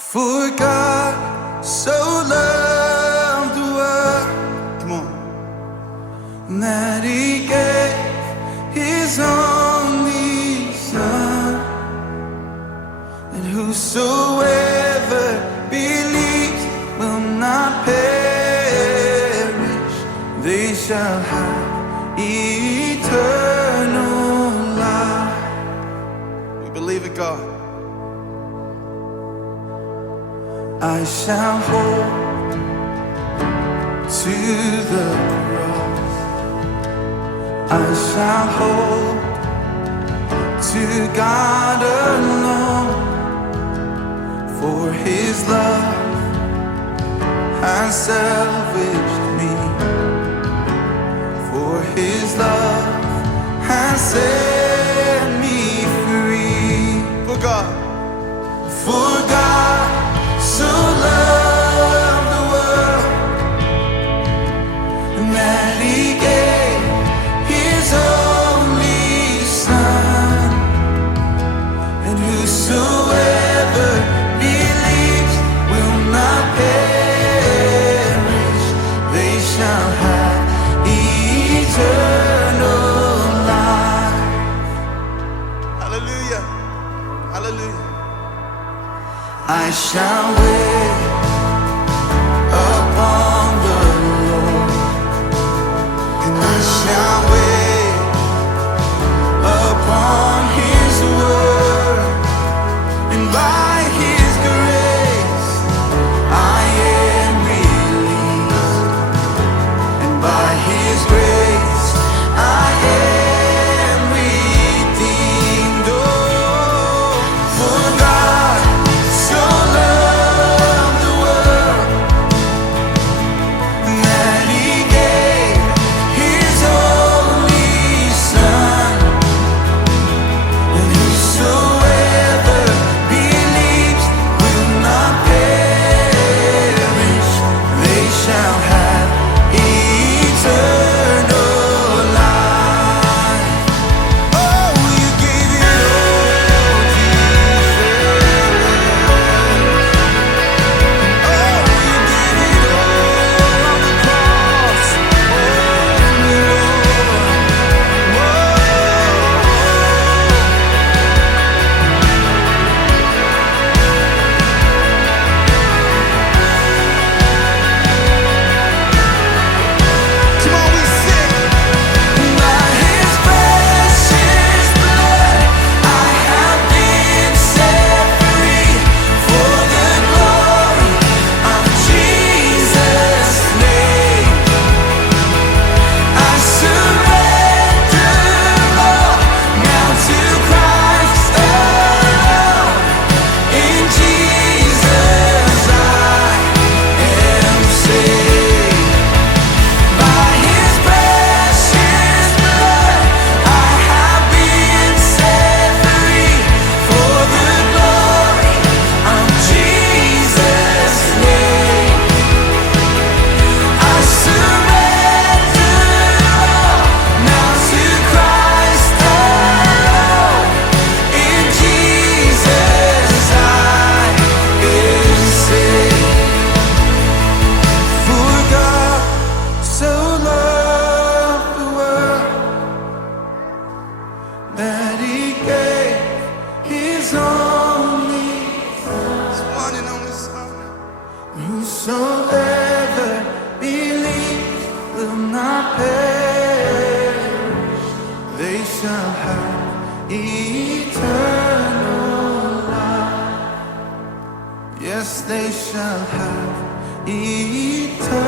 For God so loved the world, come on, that He gave His only Son, and whosoever believes will not perish, they shall have eternal life. We believe it, God. I shall hold to the cross. I shall hold to God alone, for His love has salvaged me, for His love has set me free. For God so loved the world, that He gave His only Son, and whosoever believes will not perish, they shall have eternal life. Hallelujah, hallelujah. I shall wait upon the Lord, and I shall wait upon His word, and by His grace I am released, and by His grace I am redeemed. Oh, for God so loved the world, that He gave His only Son, and whosoever believes will not perish, they shall have eternal life. Oh, you gave it all, Jesus. That He gave His only one and only Son, whosoever believes will not perish, they shall have eternal life. Yes, they shall have eternal